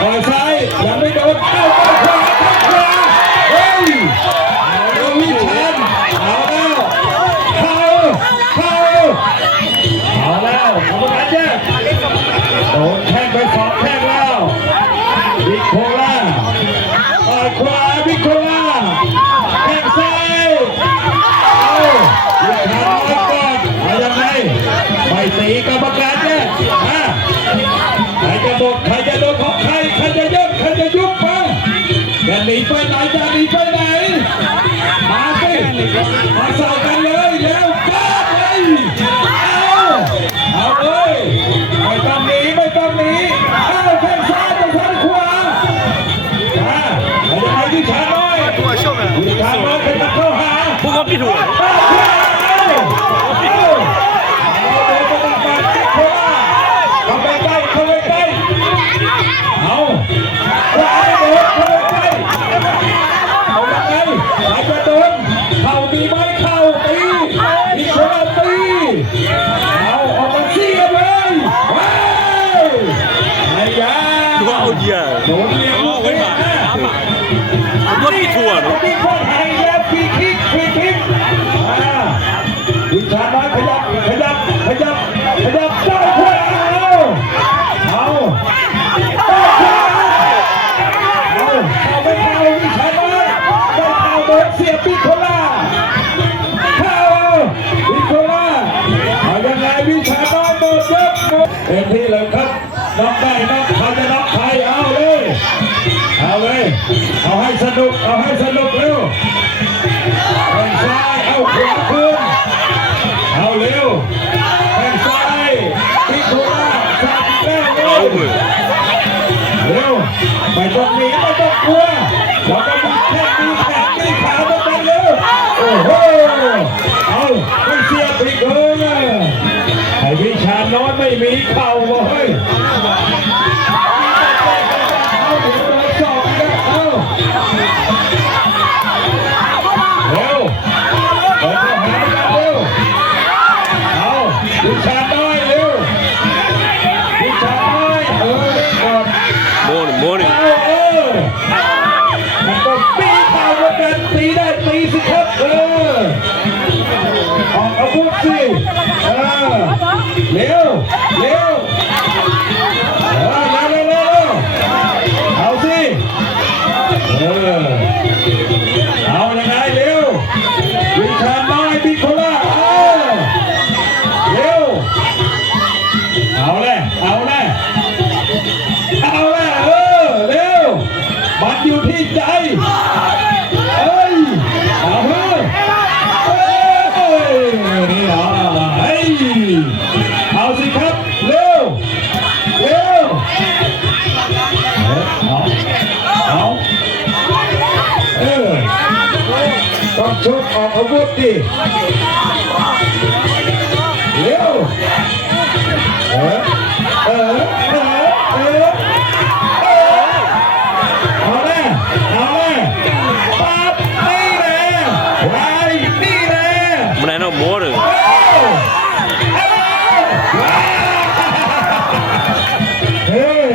ต่อยซ้ายยังไม่โดนต่อยขวาเฮ้ยเอาวิชันเอาแล้วเอาแล้วกรรมการแยกโดนแข้งไป2แข้งแล้ววิโคล่าต่อยขวาวิโคล่าแข้งซ้ายเอาวิชันน้อยก่อนเอายังไงไม่ตีกรรมการแยกใครจะบดใครจะโดนของใครจะเยิบใครจะยุบมาจะหนีไปไหนจะหนีไปไหนมาสิมาเสากันเลยเร็วฟาดเลยเอาเลยไม่ต้องหนีเอาแข้งซ้ายไปแข้งขวาเอายังไงที่ชาน้อยที่ชาน้อยเป็นตะเข้าหาพวกเขาพี่ถั่วเข้าไปใกล้เอาขวาโดนเข้าไปใกล้เอายังไงอาจจะโดนเข่าดีไหมเข่าตีมีคนละตีเอาออกมาเสียเลยว้าวไอ้ยาโดนเลี้ยงลูกไว้มาผมว่าพี่ถั่วเนาะพี่คนไทยแล้วพี่คิดวิชาน้อยขยับได้ขวาเอาไม่เข้าวิชาน้อยไม่เข้าโดนเสียบิโคล่าเข้าบิโคล่าเอายังไงวิชาน้อยโดนเยอะเต็มที่เลยครับน็อกได้น็อกใครจะน็อกใครเอาเลยเอาให้สนุกเร็วแข้งซ้ายเอาขวาขึ้นเอาเร็วแข้งซ้ายบิโคล่าสับแก้วเร็วไม่ต้องหนีไม่ต้องกลัวเราต้องมีแข้งมีขาต้องไปเร็วโอ้โหเอาไม่เสียปีกเลยไอ้วิชาน้อยไม่มีเข่าเฮ้ยเร็วเอาวิชาน้อยเร็ววิชาน้อยก่อนโมนี่มันต้องตีเข่าเหมือนกันตีได้ตีสิครับออกอาวุธสิเร็วเอาสิเอายังไงเร็ววิชาน้อยบิโคล่าเร็วเอาเลยเร็วมันอยู่ที่ใจเอานี่เอาสิครับเร็วเอาต้องชกออกอาวุธดิเร็วเอาเลยปั๊บนี่แหละไว้นี่แหละมันไหนเนาะโมเลยเฮ้ย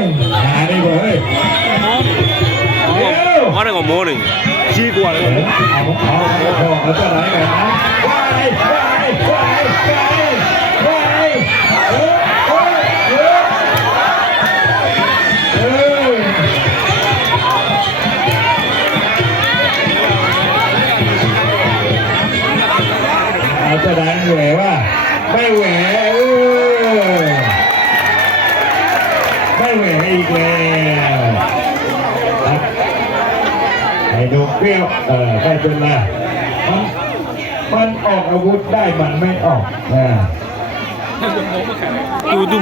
นี่เว้ยมันไหนก็โมหนึ่งชี้กว่าเลยเอาจะไหนกันนะจะได้แหวว่าไม่แหวอีกแล้วไอ้ดูเปรี้ยวไม่เป็นไรมันออกอาวุธได้มันไม่ออกดู